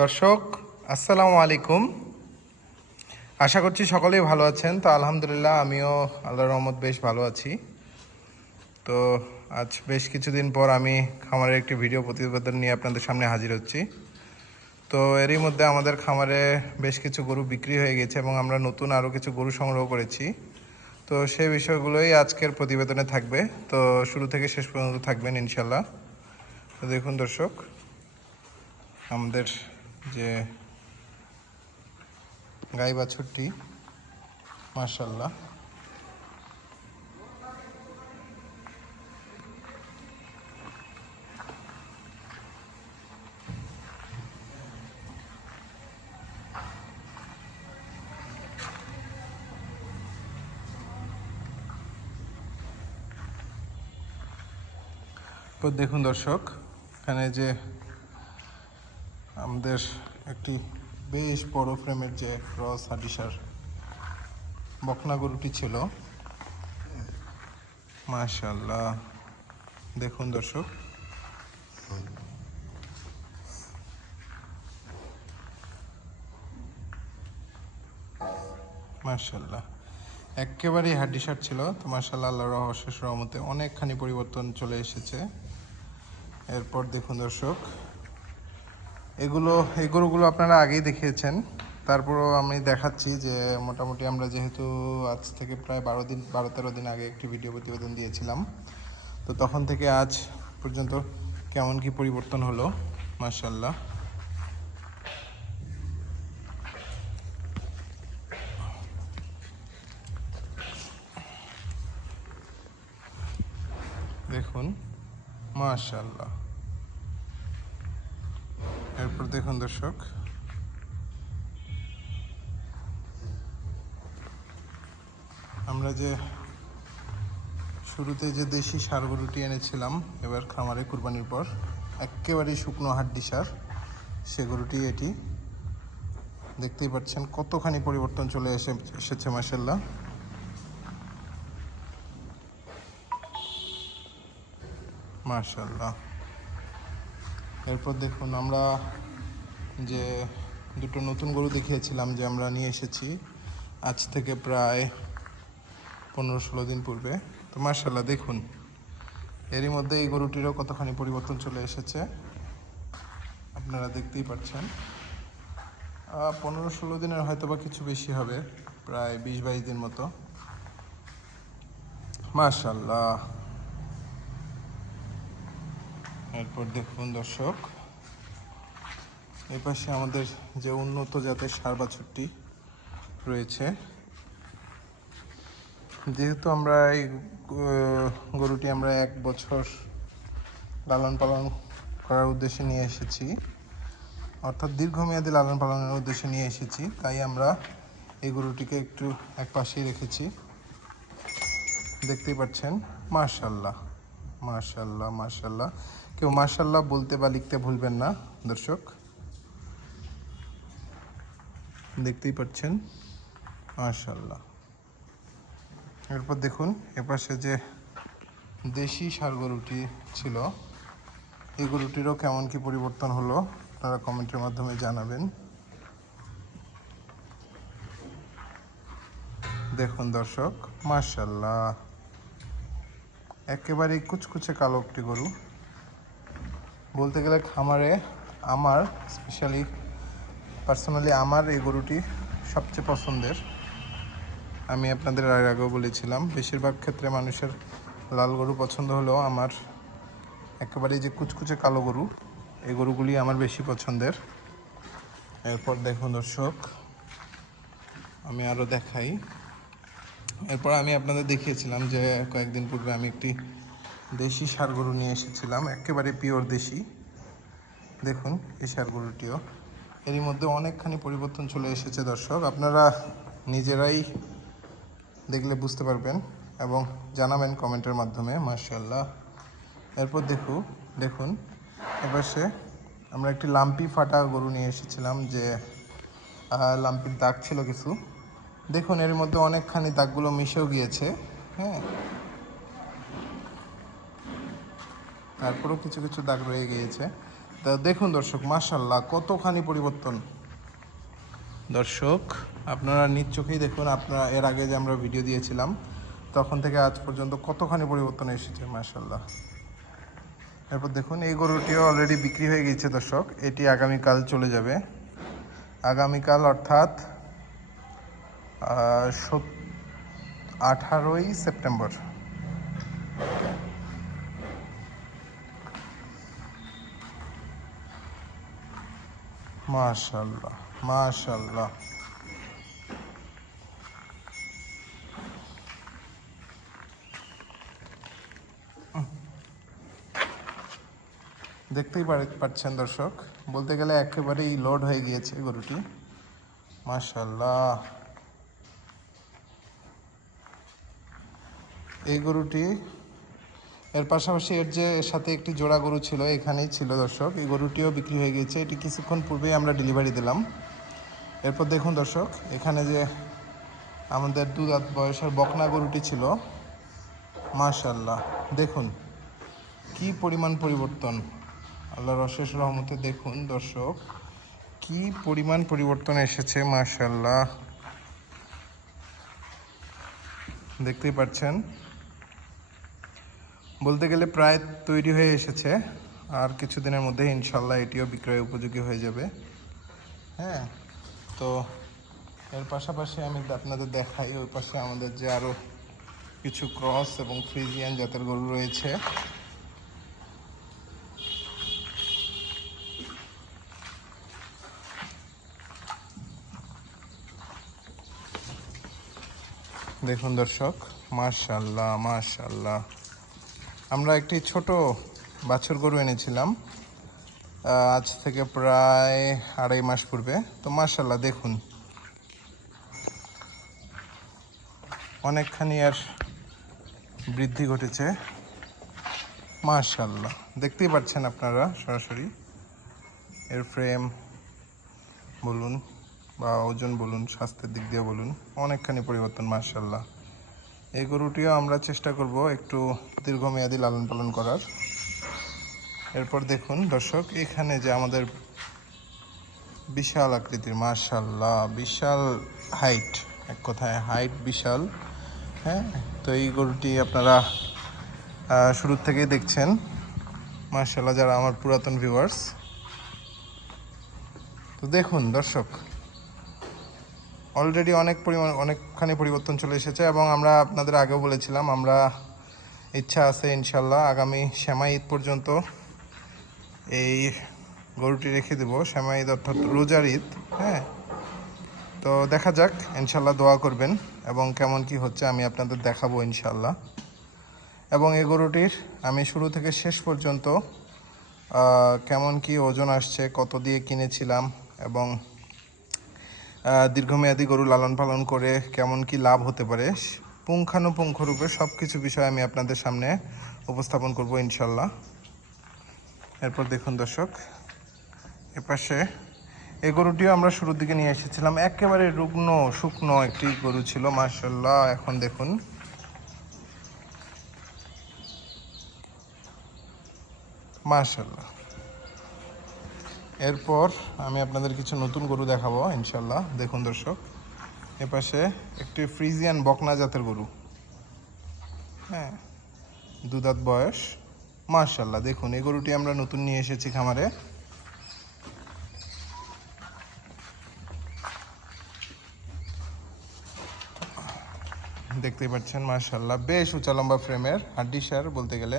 দর্শক, আসসালামু আলাইকুম। আশা করছি সকলেই ভালো আছেন। তো আলহামদুলিল্লাহ, আমিও আল্লাহ রহমত বেশ ভালো আছি। তো আজ বেশ কিছুদিন পর আমি খামারের একটি ভিডিও প্রতিবেদন নিয়ে আপনাদের সামনে হাজির হচ্ছি। তো এরই মধ্যে আমাদের খামারে বেশ কিছু গরু বিক্রি হয়ে গেছে এবং আমরা নতুন আরও কিছু গরু সংগ্রহ করেছি। তো সেই বিষয়গুলোই আজকের প্রতিবেদনে থাকবে। তো শুরু থেকে শেষ পর্যন্ত থাকবেন ইনশাল্লাহ তো দেখুন দর্শক, আমাদের যে গাই বাছুরটি মার্শাল্লাহ তো দেখুন দর্শক এখানে যে আমাদের একটি বেশ বড় ফ্রেমের যে ক্রস হাডিসার বকনা গরুটি ছিল। মাশাল্লাহ দেখুন দর্শক। মাশাল্লাহ একেবারেই হাড্ডিসার ছিল। তো মাশাল্লাহ আল্লাহ রহস্যের রহমতে অনেকখানি পরিবর্তন চলে এসেছে। এরপর দেখুন দর্শক। এগুলো, এই গরুগুলো আপনারা আগেই দেখিয়েছেন। তারপরও আমি দেখাচ্ছি যে মোটামুটি আমরা যেহেতু আজ থেকে প্রায় বারো দিন, বারো তেরো দিন আগে একটি ভিডিও প্রতিবেদন দিয়েছিলাম। তো তখন থেকে আজ পর্যন্ত কেমন কি পরিবর্তন হলো? মার্শাল্লাহ দেখুন মাশাল্লাহ এরপর দেখুন দর্শক। আমরা যে শুরুতে যে দেশি সার গরুটি এনেছিলাম, এবার খামারে কুরবানির পর একেবারেই শুকনো হাড্ডি সার সে গরুটি এটি দেখতেই পাচ্ছেন কতখানি পরিবর্তন চলে এসে, এসেছে মাসাল্লাহ মাশাল্লাহ এরপর দেখুন আমরা যে দুটো নতুন গরু দেখিয়েছিলাম যে আমরা নিয়ে এসেছি, আজ থেকে প্রায় পনেরো ষোলো দিন পূর্বে। তো মার্শাল্লাহ দেখুন। এরই মধ্যে এই গরুটিরও কতখানি পরিবর্তন চলে এসেছে, আপনারা দেখতেই পাচ্ছেন। পনেরো ষোলো দিনের হয়তো বা কিছু বেশি হবে, প্রায় বিশ বাইশ দিন মতো। মার্শাল্লাহ এরপর দেখুন দর্শক। এই পাশে আমাদের যে উন্নত জাতের সার বাছুরটি রয়েছে। যেহেতু আমরা এই গরুটি আমরা এক বছর লালন পালন করার উদ্দেশ্যে নিয়ে এসেছি, অর্থাৎ দীর্ঘমেয়াদী লালন পালনের উদ্দেশ্যে নিয়ে এসেছি, তাই আমরা এই গরুটিকে একটু এক পাশেই রেখেছি। দেখতেই পাচ্ছেন মার্শাল্লাহ মার্শাল্লাহ মার্শাল্লাহ কেউ মার্শাল্লাহ বলতে বা লিখতে ভুলবেন না, দর্শক। দেখতেই পাচ্ছেন মার্শাল্লাহ এরপর দেখুন, এপাশে যে দেশি সার গরুটি ছিল, এই গরুটিরও কেমন কি পরিবর্তন হলো আপনারা কমেন্টের মাধ্যমে জানাবেন। দেখুন দর্শক মার্শাল্লাহ একেবারে কুচকুচে কালো একটি গরু। বলতে গেলে খামারে আমার স্পেশালি পার্সোনালি আমার এই গরুটি সবচেয়ে পছন্দের। আমি আপনাদের আর আগেও বলেছিলাম, বেশিরভাগ ক্ষেত্রে মানুষের লাল গরু পছন্দ হলেও আমার একেবারে যে কুচকুচে কালো গরু, এই গরুগুলি আমার বেশি পছন্দের। এরপর দেখুন দর্শক, আমি আরও দেখাই। এরপর আমি আপনাদের দেখিয়েছিলাম যে কয়েকদিন পূর্বে আমি একটি দেশি সার গরু নিয়ে এসেছিলাম, একেবারে পিওর দেশি। দেখুন, এই সার গরুটিও। এরই মধ্যে অনেকখানি পরিবর্তন চলে এসেছে, দর্শক। আপনারা নিজেরাই দেখলে বুঝতে পারবেন এবং জানাবেন কমেন্টের মাধ্যমে মার্শাল্লাহ এরপর দেখু দেখুন সে, আমরা একটি লাম্পি ফাটা গরু নিয়ে এসেছিলাম যে লাম্পির দাগ ছিল কিছু। দেখুন, এর মধ্যে অনেকখানি দাগগুলো মিশেও গিয়েছে হ্যাঁ। তারপরেও কিছু কিছু দাগ রয়ে গিয়েছে। তা দেখুন দর্শক মাশাল্লাহ কতখানি পরিবর্তন। দর্শক, আপনারা নিজ চোখেই দেখুন, আপনারা এর আগে যে আমরা ভিডিও দিয়েছিলাম, তখন থেকে আজ পর্যন্ত কতখানি পরিবর্তন এসেছে মাশাল্লাহ এরপর দেখুন, এই গরুটিও অলরেডি বিক্রি হয়ে গিয়েছে, দর্শক। এটি আগামীকাল চলে যাবে। আগামীকাল অর্থাৎ আঠারোই সেপ্টেম্বর। মাশাল্লাহ দেখতেই পাচ্ছেন দর্শক বলতে গেলে একেবারেই লোড হয়ে গিয়েছে গরুটি। মাশাল্লাহ এই গরুটি, এর পাশাপাশি এর যে, এর সাথে একটি জোড়া গরু ছিল, এখানেই ছিল দর্শক। এই গরুটিও বিক্রি হয়ে গিয়েছে। এটি কিছুক্ষণ পূর্বেই আমরা ডেলিভারি দিলাম। এরপর দেখুন দর্শক, এখানে যে আমাদের দু দাঁত বয়সের বকনা গরুটি ছিল মাশাল্লাহ দেখুন, কি পরিমাণ পরিবর্তন। আল্লাহর অশেষ রহমতে দেখুন দর্শক, কি পরিমাণ পরিবর্তন এসেছে মাশাল্লাহ দেখতেই পাচ্ছেন বলতে গেলে প্রায় তৈরি হয়ে এসেছে। আর কিছুদিনের মধ্যে ইনশাল্লাহ এটিও বিক্রয় উপযোগী হয়ে যাবে। হ্যাঁ তো এর পাশাপাশি আমি আপনাদের দেখাই, ওই পাশে আমাদের যে আরও কিছু ক্রস এবং ফ্রিজিয়ান জাতের গরু রয়েছে। দেখুন দর্শক, মাশাল্লাহ মাশাল্লাহ। আমরা একটি ছোট বাছুর গরু এনেছিলাম আজ থেকে প্রায় আড়াই মাস পূর্বে। তো মাশাল্লাহ দেখুন। অনেকখানি আর বৃদ্ধি ঘটেছে। মাশাল্লাহ দেখতেই পাচ্ছেন আপনারা সরাসরি। এর ফ্রেম বলুন বা ওজন বলুন, স্বাস্থ্যের দিক দিয়ে বলুন, অনেকখানি পরিবর্তন মার্শাল্লাহ এই গরুটিও আমরা চেষ্টা করব একটু দীর্ঘমেয়াদী লালন পালন করার। এরপর দেখুন, দর্শক, এখানে যে আমাদের বিশাল আকৃতির মার্শাল্লাহ বিশাল হাইট এক কথায় হাইট বিশাল হ্যাঁ? তো এই গরুটি আপনারা শুরুর থেকেই দেখছেন। মার্শাল্লাহ যারা আমার পুরাতন ভিউয়ার্স তো দেখুন, দর্শক অলরেডি অনেক পরিমাণ, অনেকখানি পরিবর্তন চলে এসেছে এবং আমরা আপনাদের আগেও বলেছিলাম, আমরা ইচ্ছা আছে ইনশাল্লাহ আগামী শ্যামা ঈদ পর্যন্ত এই গরুটি রেখে দেবো শ্যামা ঈদ অর্থাৎ রোজার ঈদ হ্যাঁ? তো দেখা যাক ইনশাল্লাহ দোয়া করবেন এবং কেমন কি হচ্ছে আমি আপনাদের দেখাবো ইনশাল্লাহ এবং এই গরুটির আমি শুরু থেকে শেষ পর্যন্ত কেমন কি ওজন আসছে, কত দিয়ে কিনেছিলাম এবং দীর্ঘমেয়াদী গরু লালন পালন করে কেমন কি লাভ হতে পারে, পুঙ্খানুপুঙ্খ রূপে সব কিছু বিষয় আমি আপনাদের সামনে উপস্থাপন করব ইনশাল্লাহ। এরপর দেখুন দর্শক এপাশে এই গরুটিও আমরা শুরুর দিকে নিয়ে এসেছিলাম। একেবারে রুগ্ন, শুকনো একটি গরু ছিল মার্শাল্লাহ এখন দেখুন। মার্শাল্লাহ এরপর আমি আপনাদের কিছু নতুন গরু দেখাবো ইনশাল্লাহ দেখুন দর্শক, এপাশে একটি ফ্রিজিয়ান বকনা জাতের গরু। হ্যাঁ দুদাত বয়স মার্শাল্লাহ দেখুন, এই গরুটি আমরা নতুন নিয়ে এসেছি খামারে। দেখতেই পাচ্ছেন মার্শাল্লাহ বেশ উঁচা লম্বা ফ্রেমের হাড্ডি সার বলতে গেলে।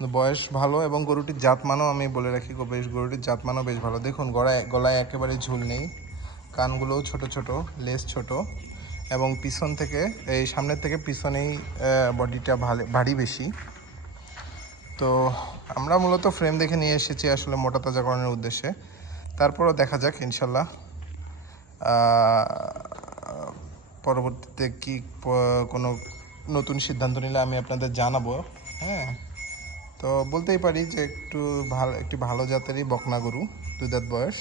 বয়স ভালো এবং গরুটির জাতমানও আমি বলে রাখি বেশ গরুটির জাতমানও বেশ ভালো। দেখুন গলায় গলায় একেবারে ঝুল নেই, কানগুলোও ছোট ছোট, লেস ছোট এবং পিছন থেকে, এই সামনের থেকে পিছনেই বডিটা ভালো, ভারী বেশি। তো আমরা মূলত ফ্রেম দেখে নিয়ে এসেছি আসলে মোটা তাজাকরণের উদ্দেশ্যে। তারপরও দেখা যাক, ইনশাল্লাহ পরবর্তীতে কি কোনো নতুন সিদ্ধান্ত নিলে আমি আপনাদের জানাব। হ্যাঁ। তো বলতেই পারি যে একটু ভালো, একটি ভালো জাতেরই বকনা গরু, দুই দাঁত বয়স।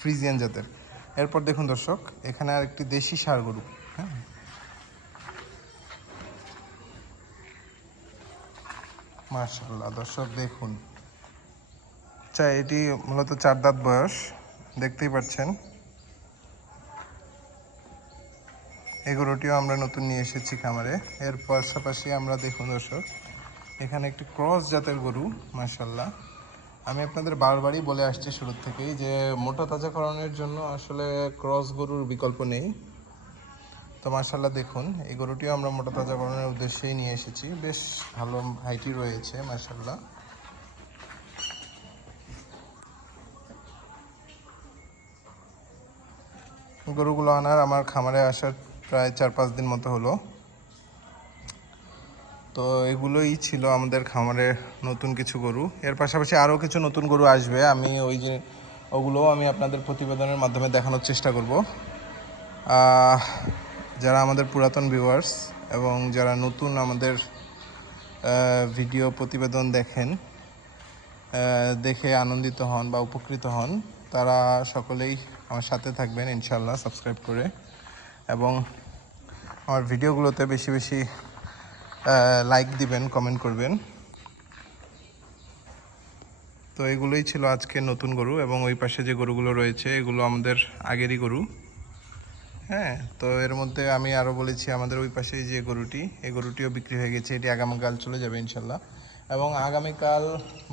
ফ্রিজিয়ান জাতের। এরপর দেখুন দর্শক, এখানে আর একটি দেশি সার গরু হ্যাঁ। মার্শাল্লাহ দর্শক দেখুন। আচ্ছা এটি মূলত চার দাঁত বয়স, দেখতেই পাচ্ছেন। এই গরুটিও আমরা নতুন নিয়ে এসেছি খামারে। এর পাশাপাশি আমরা দেখুন দর্শক, এখানে একটি ক্রস জাতের গরু মার্শাল্লাহ আমি আপনাদের বারবারই বলে আসছি শুরুর থেকেই যে মোটা তাজাকরণের জন্য আসলে ক্রস গরুর বিকল্প নেই। তো মার্শাল্লাহ দেখুন, এই গরুটিও আমরা মোটা তাজাকরণের উদ্দেশ্যেই নিয়ে এসেছি। বেশ ভালো হাইটি রয়েছে মার্শাল্লাহ গরুগুলো আনার, আমার খামারে আসার প্রায় চার পাঁচ দিন মতো হলো। তো এগুলোই ছিল আমাদের খামারের নতুন কিছু গরু। এর পাশাপাশি আরও কিছু নতুন গরু আসবে। আমি ওই যে ওগুলোও আমি আপনাদের প্রতিবেদনের মাধ্যমে দেখানোর চেষ্টা করব। যারা আমাদের পুরাতন ভিউয়ার্স এবং যারা নতুন আমাদের ভিডিও প্রতিবেদন দেখেন দেখে আনন্দিত হন বা উপকৃত হন, তারা সকলেই আমার সাথে থাকবেন ইনশাল্লাহ সাবস্ক্রাইব করে। এবং আমার ভিডিওগুলোতে বেশি বেশি লাইক দিবেন কমেন্ট করবেন। তো এগুলোই ছিল আজকে নতুন গরু এবং ওই পাশে যে গরুগুলো রয়েছে, এগুলো আমাদের আগেরই গরু। হ্যাঁ তো এর মধ্যে আমি আরও বলেছি, আমাদের ওই পাশে যে গরুটি, এই গরুটিও বিক্রি হয়ে গেছে। এটি আগামীকাল চলে যাবে ইনশাল্লাহ। এবং আগামীকাল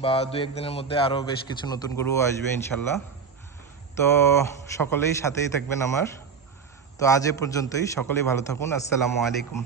বা দু একদিনের মধ্যে আরও বেশ কিছু নতুন গরুও আসবে ইনশাল্লাহ। তো সকলেই সাথেই থাকবেন আমার। তো আজ এ পর্যন্তই। সকলেই ভালো থাকুন। আসসালামু আলাইকুম।